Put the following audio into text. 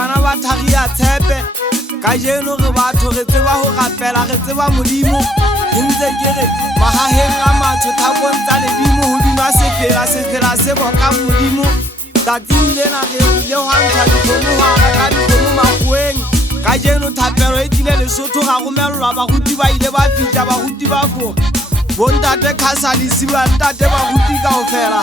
Bana ba thagia tshepe ka jeno re batho re tseba ho rapela re tseba modimo ntse ke re mahaheng a matho thapong tsa ledimo ho dima sefela se boka modimo tating lena re le hwanta dikgomo hara ka dikgomo makweng ka jeno thapelo e tlile Lesotho ga romellwa baruti ba ile ba fitla baruti ba fo bontate khasalisi ba ntate baruti kaofela